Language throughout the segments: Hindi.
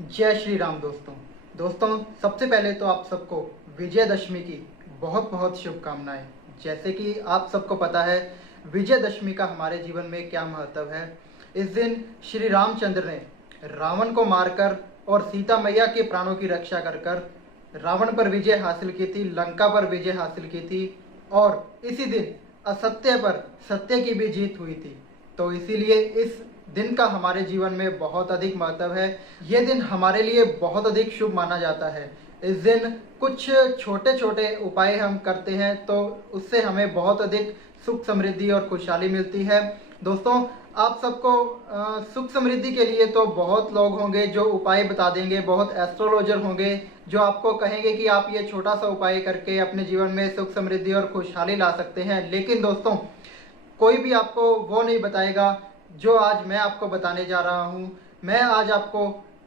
जय श्री राम दोस्तों सबसे पहले तो आप सबको विजयदशमी की बहुत बहुत शुभकामनाएं। जैसे कि आप सबको पता है विजयदशमी का हमारे जीवन में क्या महत्व है। इस दिन श्री रामचंद्र ने रावण को मारकर और सीता मैया के प्राणों की रक्षा कर कर रावण पर विजय हासिल की थी, लंका पर विजय हासिल की थी और इसी दिन असत्य पर सत्य की भी जीत हुई थी। तो इसीलिए इस दिन का हमारे जीवन में बहुत अधिक महत्व है। ये दिन हमारे लिए बहुत अधिक शुभ माना जाता है। इस दिन कुछ छोटे छोटे उपाय हम करते हैं तो उससे हमें बहुत अधिक सुख समृद्धि और खुशहाली मिलती है। दोस्तों, आप सबको सुख समृद्धि के लिए तो बहुत लोग होंगे जो उपाय बता देंगे, बहुत एस्ट्रोलॉजर होंगे जो आपको कहेंगे कि आप ये छोटा सा उपाय करके अपने जीवन में सुख समृद्धि और खुशहाली ला सकते हैं। लेकिन दोस्तों, कोई भी आपको वो नहीं बताएगा जो आज मैं आपको बताने जा रहा हूँ। मैं आज आपको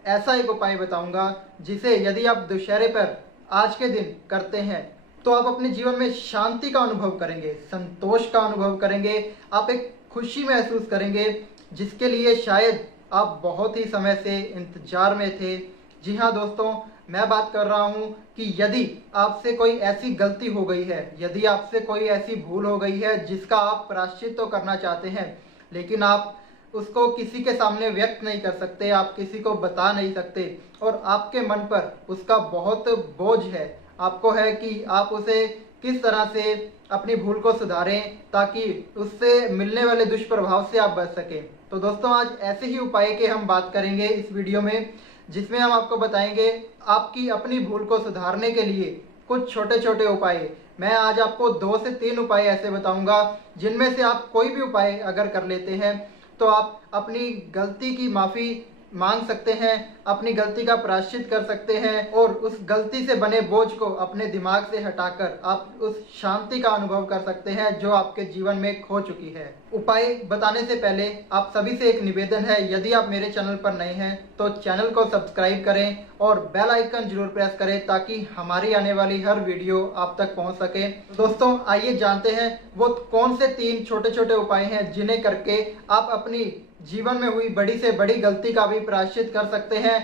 ऐसा एक उपाय बताऊंगा जिसे यदि आप दशहरे पर आज के दिन करते हैं तो आप अपने जीवन में शांति का अनुभव करेंगे, संतोष का अनुभव करेंगे, आप एक खुशी महसूस करेंगे जिसके लिए शायद आप बहुत ही समय से इंतजार में थे। जी हाँ दोस्तों, मैं बात कर रहा हूँ कि यदि आपसे कोई ऐसी गलती हो गई है, यदि आपसे कोई ऐसी भूल हो गई है जिसका आप प्रायश्चित तो करना चाहते हैं लेकिन आप उसको किसी के सामने व्यक्त नहीं कर सकते, आप किसी को बता नहीं सकते और आपके मन पर उसका बहुत बोझ है। आपको है कि आप उसे किस तरह से अपनी भूल को सुधारें ताकि उससे मिलने वाले दुष्प्रभाव से आप बच सकें। तो दोस्तों, आज ऐसे ही उपाय के हम बात करेंगे इस वीडियो में, जिसमें हम आपको बताएंगे आपकी अपनी भूल को सुधारने के लिए कुछ छोटे छोटे उपाय। मैं आज आपको 2 से 3 उपाय ऐसे बताऊंगा जिनमें से आप कोई भी उपाय अगर कर लेते हैं तो आप अपनी गलती की माफ़ी मांग सकते हैं, अपनी गलती का प्रायश्चित कर सकते हैं और उस गलती से बने बोझ को अपने दिमाग से हटाकर आप उस शांति का अनुभव कर सकते हैं जो आपके जीवन में खो चुकी है। उपाय बताने से पहले आप सभी से एक निवेदन है, यदि आप मेरे चैनल पर नए हैं तो चैनल को सब्सक्राइब करें और बेल आइकन जरूर प्रेस करें ताकि हमारी आने वाली हर वीडियो आप तक पहुंच सके। दोस्तों, आइए जानते हैं वो कौन से 3 छोटे छोटे उपाय हैं जिन्हें करके आप अपनी जीवन में हुई बड़ी से बड़ी गलती का भी प्रायश्चित कर सकते हैं।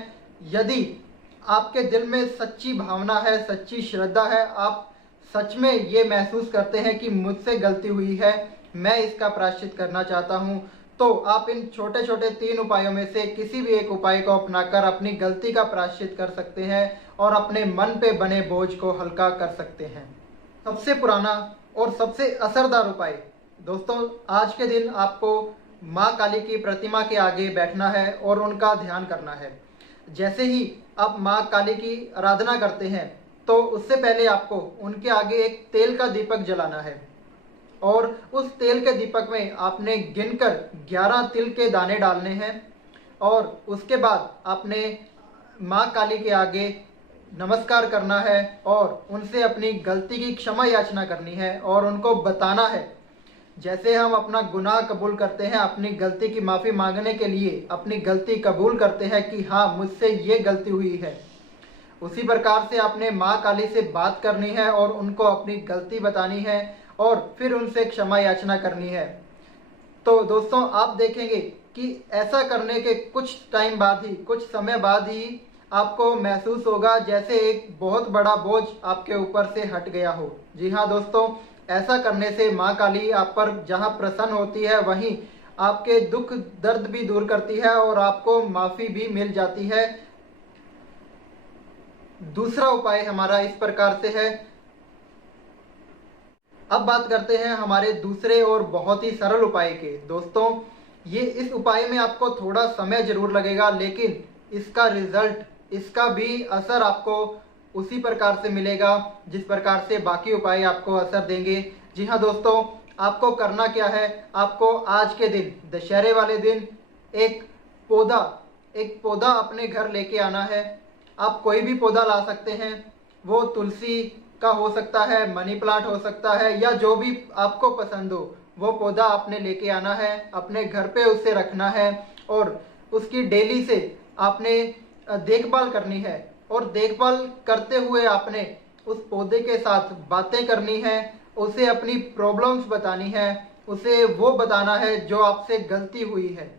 यदि आपके दिल में सच्ची भावना है, सच्ची श्रद्धा है, आप सच में ये महसूस करते हैं कि मुझसे गलती हुई है, मैं इसका प्रायश्चित करना चाहता हूँ, तो आप इन छोटे छोटे 3 उपायों में से किसी भी एक उपाय को अपनाकर अपनी गलती का प्रायश्चित कर सकते हैं और अपने मन पे बने बोझ को हल्का कर सकते हैं। सबसे पुराना और सबसे असरदार उपाय दोस्तों, आज के दिन आपको माँ काली की प्रतिमा के आगे बैठना है और उनका ध्यान करना है। जैसे ही आप माँ काली की आराधना करते हैं तो उससे पहले आपको उनके आगे एक तेल का दीपक जलाना है और उस तेल के दीपक में आपने गिनकर 11 तिल के दाने डालने हैं और उसके बाद आपने माँ काली के आगे नमस्कार करना है और उनसे अपनी गलती की क्षमा याचना करनी है और उनको बताना है। जैसे हम अपना गुनाह कबूल करते हैं, अपनी गलती की माफ़ी मांगने के लिए अपनी गलती कबूल करते हैं कि हाँ मुझसे ये गलती हुई है, उसी प्रकार से आपने माँ काली से बात करनी है और उनको अपनी गलती बतानी है और फिर उनसे क्षमा याचना करनी है। तो दोस्तों, आप देखेंगे कि ऐसा करने के कुछ टाइम बाद ही, कुछ समय बाद ही आपको महसूस होगा जैसे एक बहुत बड़ा बोझ आपके ऊपर से हट गया हो। जी हाँ दोस्तों, ऐसा करने से माँ काली आप पर जहाँ प्रसन्न होती है वहीं आपके दुख दर्द भी दूर करती है और आपको माफ़ी भी मिल जाती है। दूसरा उपाय हमारा इस प्रकार से है। अब बात करते हैं हमारे दूसरे और बहुत ही सरल उपाय के। दोस्तों, ये इस उपाय में आपको थोड़ा समय जरूर लगेगा लेकिन इसका रिजल्ट, इसका भी असर आपको उसी प्रकार से मिलेगा जिस प्रकार से बाकी उपाय आपको असर देंगे। जी हाँ दोस्तों, आपको करना क्या है, आपको आज के दिन, दशहरे वाले दिन एक पौधा अपने घर लेके आना है। आप कोई भी पौधा ला सकते हैं, वो तुलसी का हो सकता है, मनी प्लांट हो सकता है या जो भी आपको पसंद हो वो पौधा आपने लेके आना है, अपने घर पे उसे रखना है और उसकी डेली से आपने देखभाल करनी है और देखभाल करते हुए आपने उस पौधे के साथ बातें करनी है, उसे अपनी प्रॉब्लम्स बतानी है, उसे वो बताना है जो आपसे गलती हुई है।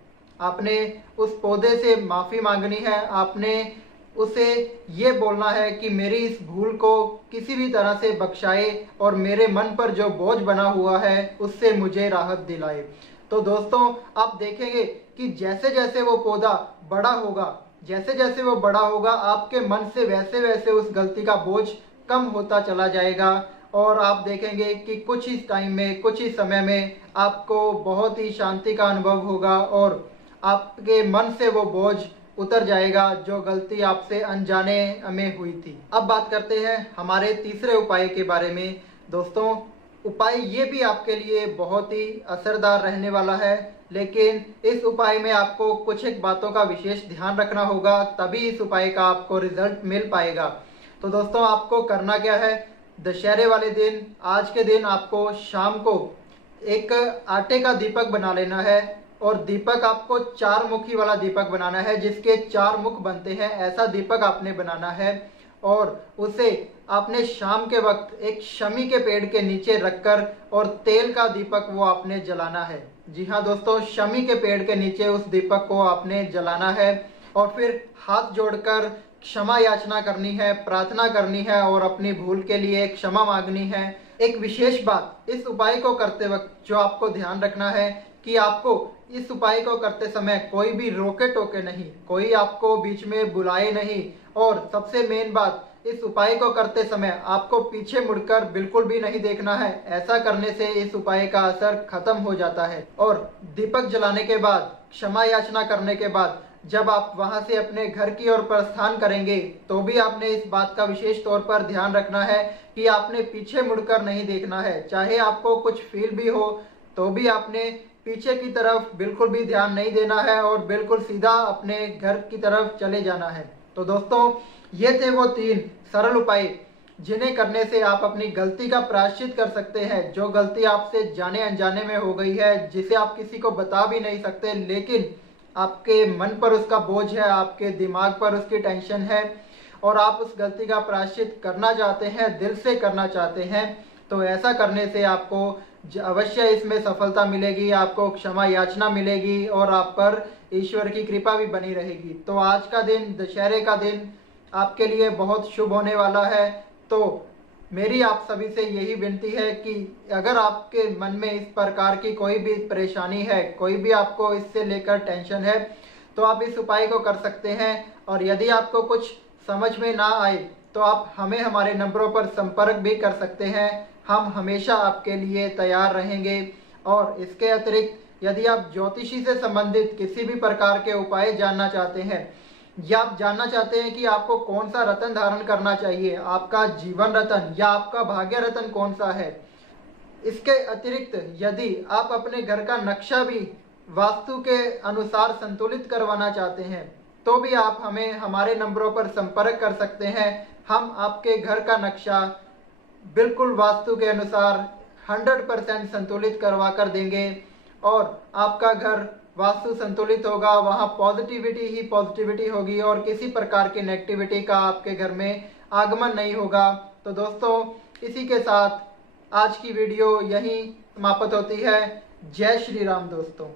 आपने उस पौधे से माफ़ी मांगनी है, आपने उसे ये बोलना है कि मेरी इस भूल को किसी भी तरह से बख्शाए और मेरे मन पर जो बोझ बना हुआ है उससे मुझे राहत दिलाए। तो दोस्तों, आप देखेंगे कि जैसे जैसे वो पौधा बड़ा होगा, जैसे जैसे वो बड़ा होगा, आपके मन से वैसे वैसे उस गलती का बोझ कम होता चला जाएगा और आप देखेंगे कि कुछ ही टाइम में, कुछ ही समय में आपको बहुत ही शांति का अनुभव होगा और आपके मन से वो बोझ उतर जाएगा जो गलती आपसे अनजाने में हुई थी। अब बात करते हैं हमारे तीसरे उपाय के बारे में। दोस्तों, उपाय ये भी आपके लिए बहुत ही असरदार रहने वाला है, लेकिन इस उपाय में आपको कुछ एक बातों का विशेष ध्यान रखना होगा, तभी इस उपाय का आपको रिजल्ट मिल पाएगा। तो दोस्तों, आपको करना क्या है, दशहरे वाले दिन, आज के दिन आपको शाम को एक आटे का दीपक बना लेना है और दीपक आपको 4 मुखी वाला दीपक बनाना है, जिसके 4 मुख बनते हैं, ऐसा दीपक आपने बनाना है और उसे आपने शाम के वक्त एक शमी के पेड़ के नीचे रखकर और तेल का दीपक वो आपने जलाना है। जी हाँ दोस्तों, शमी के पेड़ के नीचे उस दीपक को आपने जलाना है और फिर हाथ जोड़कर क्षमा याचना करनी है, प्रार्थना करनी है और अपनी भूल के लिए क्षमा मांगनी है। एक विशेष बात इस उपाय को करते वक्त जो आपको ध्यान रखना है कि आपको इस उपाय को करते समय कोई भी रोके टोके नहीं, कोई आपको बीच में बुलाए नहीं और सबसे मेन बात, इस उपाय को करते समय आपको पीछे मुड़कर बिल्कुल भी नहीं देखना है। ऐसा करने से इस उपाय का असर खत्म हो जाता है और दीपक जलाने के बाद, क्षमा याचना करने के बाद जब आप वहां से अपने घर की ओर प्रस्थान करेंगे तो भी आपने इस बात का विशेष तौर पर ध्यान रखना है कि आपने पीछे मुड़कर नहीं देखना है। चाहे आपको कुछ फील भी हो तो भी आपने पीछे की तरफ बिल्कुल भी ध्यान नहीं देना है और बिल्कुल सीधा अपने घर की तरफ चले जाना है। तो दोस्तों, ये थे वो 3 सरल उपाय जिन्हें करने से आप अपनी गलती का प्रायश्चित कर सकते हैं, जो गलती आपसे जाने अनजाने में हो गई है, जिसे आप किसी को बता भी नहीं सकते, लेकिन आपके मन पर उसका बोझ है, आपके दिमाग पर उसकी टेंशन है और आप उस गलती का प्रायश्चित करना चाहते हैं, दिल से करना चाहते हैं। तो ऐसा करने से आपको अवश्य इसमें सफलता मिलेगी, आपको क्षमा याचना मिलेगी और आप पर ईश्वर की कृपा भी बनी रहेगी। तो आज का दिन, दशहरे का दिन आपके लिए बहुत शुभ होने वाला है। तो मेरी आप सभी से यही विनती है कि अगर आपके मन में इस प्रकार की कोई भी परेशानी है, कोई भी आपको इससे लेकर टेंशन है, तो आप इस उपाय को कर सकते हैं और यदि आपको कुछ समझ में ना आए तो आप हमें हमारे नंबरों पर संपर्क भी कर सकते हैं। हम हमेशा आपके लिए तैयार रहेंगे। और इसके अतिरिक्त यदि आप ज्योतिषी से संबंधित किसी भी प्रकार के उपाय जानना चाहते हैं या आप जानना चाहते हैं कि आपको कौन सा रत्न धारण करना चाहिए, आपका जीवन रत्न या आपका भाग्य रत्न कौन सा है, इसके अतिरिक्त यदि आप अपने घर का नक्शा भी वास्तु के अनुसार संतुलित करवाना चाहते हैं तो भी आप हमें हमारे नंबरों पर संपर्क कर सकते हैं। हम आपके घर का नक्शा बिल्कुल वास्तु के अनुसार 100% संतुलित करवा कर देंगे और आपका घर वास्तु संतुलित होगा, वहाँ पॉजिटिविटी ही पॉजिटिविटी होगी और किसी प्रकार की नेगेटिविटी का आपके घर में आगमन नहीं होगा। तो दोस्तों, इसी के साथ आज की वीडियो यहीं समाप्त होती है। जय श्री राम दोस्तों।